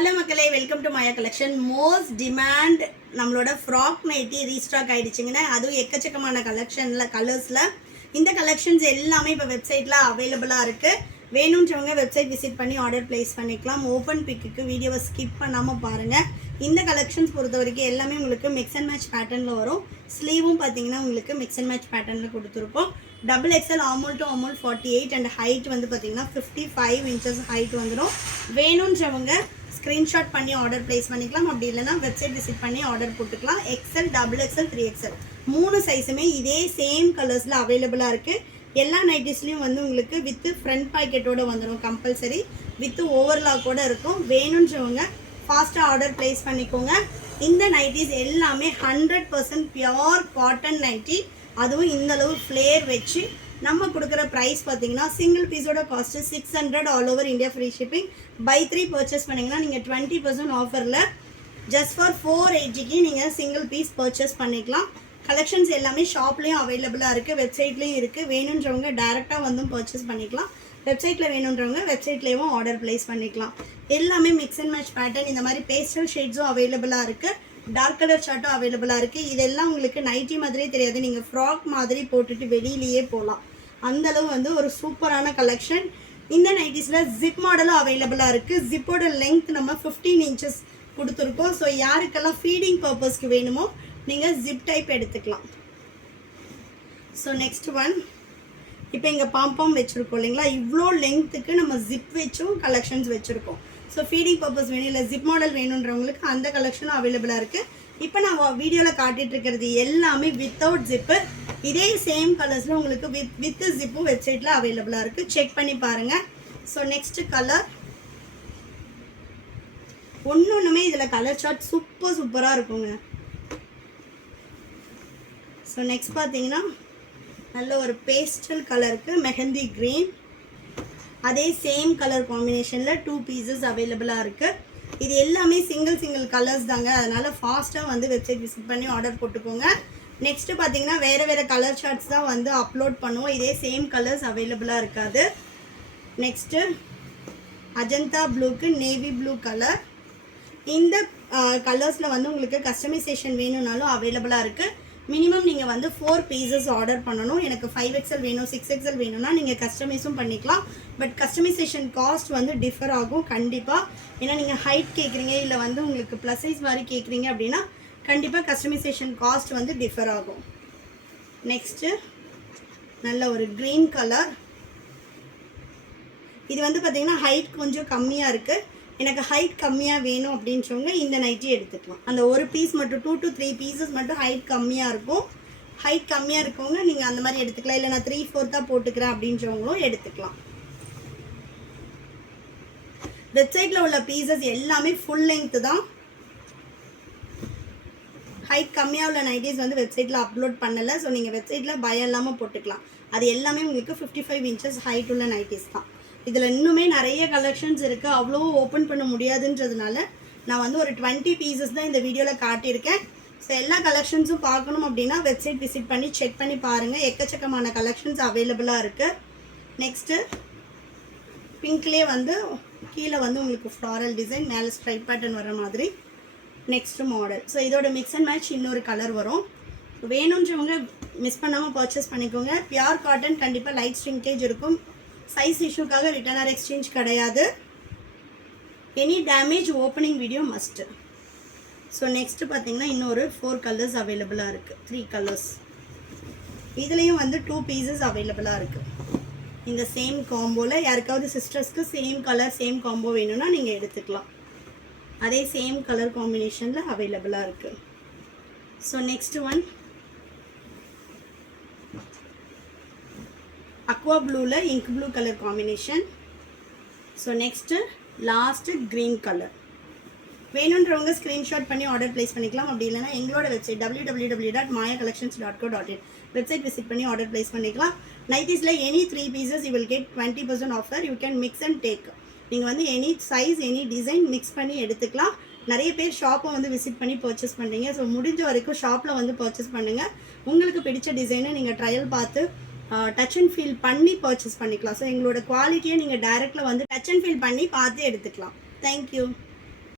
Hello மக்களே, welcome to Maya collection. Most demand நம்மளோட frock nightie restock ஆகிடுச்சிங்கன்னா, அதுவும் எக்கச்சக்கமான கலர்ஸில் இந்த கலெக்ஷன்ஸ் எல்லாமே இப்போ வெப்சைட்டில் அவைலபிளாக இருக்குது. வேணுன்றவங்க வெப்சைட் விசிட் பண்ணி ஆர்டர் ப்ளேஸ் பண்ணிக்கலாம். ஓப்பன் பிக்குக்கு வீடியோவை ஸ்கிப் பண்ணாமல் பாருங்கள். இந்த கலெக்ஷன்ஸ் பொறுத்த வரைக்கும் எல்லாமே உங்களுக்கு மிக்ஸ் அண்ட் மேட்ச் பேட்டர்னில் வரும். ஸ்லீவும் பார்த்தீங்கன்னா உங்களுக்கு மிக்ஸ் அண்ட் மேட்ச் பேட்டர்னில் கொடுத்துருக்கோம். Double XL armhole to armhole 48 and height வந்து பார்த்தீங்கன்னா 55 இன்ச்சஸ் ஹைட் வந்துடும். வேணுன்றவங்க ஸ்க்ரீன்ஷாட் பண்ணி ஆர்டர் ப்ளேஸ் பண்ணிக்கலாம். அப்படி இல்லைனா வெப்சைட் விசிட் பண்ணி ஆர்டர் போட்டுக்கலாம். எக்ஸல், டபுள் எக்ஸல், 3XL 3 சைஸுமே இதே சேம் கலர்ஸில் அவைலபிளாக இருக்குது. எல்லா நைட்டிஸ்லையும் வந்து உங்களுக்கு வித்து ஃப்ரண்ட் பாக்கெட்டோடு வந்துடும் கம்பல்சரி. வித்து ஓவர்லாக்கோடு இருக்கும். வேணுன்றவங்க ஃபாஸ்ட்டாக ஆர்டர் ப்ளேஸ் பண்ணிக்கோங்க. இந்த நைட்டிஸ் எல்லாமே 100% பியோர் காட்டன் நைட்டி. அதுவும் இந்தளவு ஃப்ளேர் வச்சு நம்ம கொடுக்குற ப்ரைஸ் பார்த்தீங்கன்னா சிங்கிள் பீஸோட cost 600 all over India free shipping. Buy 3 purchase பண்ணிங்கன்னா நீங்கள் 20% ஆஃபரில் ஜஸ்ட் ஃபார் 480க்கு நீங்கள் சிங்கிள் பீஸ் பர்ச்சேஸ் பண்ணிக்கலாம். கலெக்ஷன்ஸ் எல்லாமே ஷாப்லேயும் அவைலபிளாக இருக்குது, வெப்சைட்லேயும் இருக்குது. வேணுன்றவங்க டேரெக்டாக வந்தும் பர்ச்சேஸ் பண்ணிக்கலாம். வெப்சைட்டில் வேணுன்றவங்க வெப்சைட்லேயும் ஆர்டர் ப்ளேஸ் பண்ணிக்கலாம். எல்லாமே மிக்ஸ் அண்ட் மேட்ச் பேட்டர்ன். இந்த மாதிரி பேஸ்டல் ஷேட்ஸும் அவைலபிளாக இருக்குது. டார்க் கலர் ஷர்ட்டும் அவைலபிளாக இருக்குது. இதெல்லாம் உங்களுக்கு நைட்டி மாதிரியே தெரியாது, நீங்கள் ஃப்ராக் மாதிரி போட்டுட்டு வெளியிலேயே போகலாம். அந்தளவு வந்து ஒரு சூப்பரான கலெக்ஷன். இந்த நைட்டிஸில் ஜிப் மாடலும் அவைலபிளாக இருக்குது. ஜிப்போட லெங்க் நம்ம 15 இன்ச்சஸ் கொடுத்துருக்கோம். ஸோ யாருக்கெல்லாம் ஃபீடிங் பர்பஸ்க்கு வேணுமோ நீங்கள் ஜிப் டைப் எடுத்துக்கலாம். ஸோ நெக்ஸ்ட் ஒன், இப்போ இங்கே பாம்பாம் வச்சுருக்கோம் இல்லைங்களா, இவ்வளோ லெங்க்த்துக்கு நம்ம ஜிப் வச்சும் கலெக்ஷன்ஸ் வச்சுருக்கோம். ஸோ ஃபீடிங் பர்பஸ் வேணும் இல்லை ஜிப் மாடல் வேணுன்றவங்களுக்கு அந்த கலெக்ஷனும் அவைலபிளாக இருக்குது. இப்போ நான் வீடியோவில் காட்டிகிட்டு இருக்கிறது எல்லாமே வித்தவுட் ஜிப்பு. இதே சேம் கலர்ஸில் உங்களுக்கு வித் ஜிப்பும் வெப்சைட்டில் அவைலபிளாக இருக்குது. செக் பண்ணி பாருங்கள். ஸோ நெக்ஸ்ட்டு கலர் ஒன்றுமே இதில் கலர் சார்ட் சூப்பராக இருக்குங்க. ஸோ நெக்ஸ்ட் பார்த்தீங்கன்னா நல்ல ஒரு பேஸ்டல் கலருக்கு மெஹந்தி க்ரீன். அதே சேம் கலர் காம்பினேஷனில் 2 பீசஸ் அவைலபிளாக இருக்குது. இது எல்லாமே சிங்கிள் கலர்ஸ் தாங்க. அதனால் ஃபாஸ்ட்டாக வந்து வெப்சைட் விசிட் பண்ணி ஆர்டர் போட்டுக்கோங்க. நெக்ஸ்ட்டு பார்த்தீங்கன்னா வேறு கலர் சார்ட்ஸ் தான் வந்து அப்லோட் பண்ணுவோம். இதே சேம் கலர்ஸ் அவைலபிளாக இருக்காது. நெக்ஸ்ட்டு அஜந்தா ப்ளூக்கு நேவி ப்ளூ கலர். இந்த கலர்ஸில் வந்து உங்களுக்கு கஸ்டமைசேஷன் வேணும்னாலும் அவைலபிளாக இருக்குது. மினிமம் நீங்கள் வந்து 4 பீசஸ் ஆர்டர் பண்ணணும். எனக்கு 5XL வேணும், 6XL வேணும்னா நீங்கள் கஸ்டமைஸும் பண்ணிக்கலாம். பட் கஸ்டமைசேஷன் காஸ்ட் வந்து டிஃபர் ஆகும் கண்டிப்பாக. ஏன்னா நீங்கள் ஹைட் கேட்குறீங்க இல்லை வந்து உங்களுக்கு ப்ளஸ் சைஸ் மாதிரி கேட்குறீங்க அப்படின்னா கண்டிப்பாக கஸ்டமைசேஷன் காஸ்ட் வந்து டிஃபர் ஆகும். நெக்ஸ்ட்டு நல்ல ஒரு க்ரீன் கலர். இது வந்து பார்த்திங்கன்னா ஹைட் கொஞ்சம் கம்மியாக இருக்குது. எனக்கு ஹைட் கம்மியாக வேணும் அப்படின்றவங்க இந்த நைட்டி எடுத்துக்கலாம். அந்த ஒரு பீஸ் மட்டும் 2 to 3 பீசஸ் மட்டும் ஹைட் கம்மியாக இருக்கும். ஹைட் கம்மியாக இருக்கவங்க நீங்கள் அந்த மாதிரி எடுத்துக்கலாம். இல்லை நான் 3/4 போட்டுக்கிறேன் அப்படின்றவங்களும் எடுத்துக்கலாம். வெப்சைட்டில் உள்ள பீசஸ் எல்லாமே ஃபுல் லெங்க்த்து தான். ஹைட் கம்மியாக உள்ள நைட்டிஸ் வந்து வெப்சைட்டில் அப்லோட் பண்ணலை. ஸோ நீங்கள் வெப்சைட்டில் பயம் இல்லாமல் போட்டுக்கலாம். அது எல்லாமே உங்களுக்கு 55 இன்ச்சஸ் ஹைட் உள்ள நைட்டிஸ் தான். இதில் இன்னுமே நிறைய கலெக்ஷன்ஸ் இருக்குது. அவ்வளோ ஓப்பன் பண்ண முடியாதுன்றதுனால நான் வந்து ஒரு 20 பீசஸ் தான் இந்த வீடியோவில் காட்டியிருக்கேன். ஸோ எல்லா கலெக்ஷன்ஸும் பார்க்கணும் அப்படின்னா வெப்சைட் விசிட் பண்ணி செக் பண்ணி பாருங்கள். எக்கச்சக்கமான கலெக்ஷன்ஸ் அவைலபிளாக இருக்குது. நெக்ஸ்ட்டு பிங்க்லேயே வந்து கீழே வந்து உங்களுக்கு ஃப்ளாரல் டிசைன், மேலே ஸ்ட்ரைப் பேட்டர்ன் வர மாதிரி நெக்ஸ்ட்டு மாடல். ஸோ இதோட மிக்ஸ் அண்ட் மேட்ச் இன்னொரு கலர் வரும். வேணுன்றவங்க மிஸ் பண்ணாமல் பர்ச்சேஸ் பண்ணிக்கோங்க. பியூர் காட்டன், கண்டிப்பாக லைட் ஸ்ட்ரிங்கேஜ் இருக்கும். சைஸ் இஷ்யூக்காக ரிட்டர்ன் ஆர் எக்ஸ்சேஞ்ச் கிடையாது. Any damage opening video must. So next பார்த்தீங்கன்னா இன்னொரு 4 கலர்ஸ் அவைலபிளாக இருக்குது. 3 கலர்ஸ். இதுலேயும் வந்து 2 பீசஸ் அவைலபிளாக இருக்குது. இந்த சேம் காம்போவில் யாருக்காவது சிஸ்டர்ஸ்க்கு சேம் கலர் சேம் காம்போ வேணும்னா நீங்கள் எடுத்துக்கலாம். அதே சேம் கலர் காம்பினேஷனில் அவைலபிளாக இருக்குது. ஸோ நெக்ஸ்ட்டு ஒன் அக்வா ப்ளூவில் ink blue colour combination. So next last green colour. வேணுன்றவங்க ஸ்க்ரீன்ஷாட் பண்ணி ஆர்டர் ப்ளேஸ் பண்ணிக்கலாம். அப்படி இல்லைனா எங்களோட வெப்சைட் www.mayacollections.co.in வெப்சைட் விசிட் பண்ணி ஆர்டர் ப்ளேஸ் பண்ணிக்கலாம். நைட்டிஸில் any 3 pieces you will get 20% offer. You can mix and take. நீங்கள் வந்து any size any design mix பண்ணி எடுத்துக்கலாம். நிறைய பேர் ஷாப்பை வந்து விசிட் பண்ணி பர்ச்சேஸ் பண்ணுறீங்க. ஸோ முடிஞ்ச வரைக்கும் ஷாப்பில் வந்து பர்ச்சேஸ் பண்ணுங்கள். உங்களுக்கு பிடிச்ச டிசைனை நீங்கள் ட்ரையல் பார்த்து டச் அண்ட் ஃபீல் பண்ணி பர்ச்சேஸ் பண்ணிக்கலாம். ஸோ எங்களோட குவாலிட்டியை நீங்கள் டைரெக்டில் வந்து டச் அண்ட் ஃபீல் பண்ணி பார்த்து எடுத்துக்கலாம். தேங்க்யூ.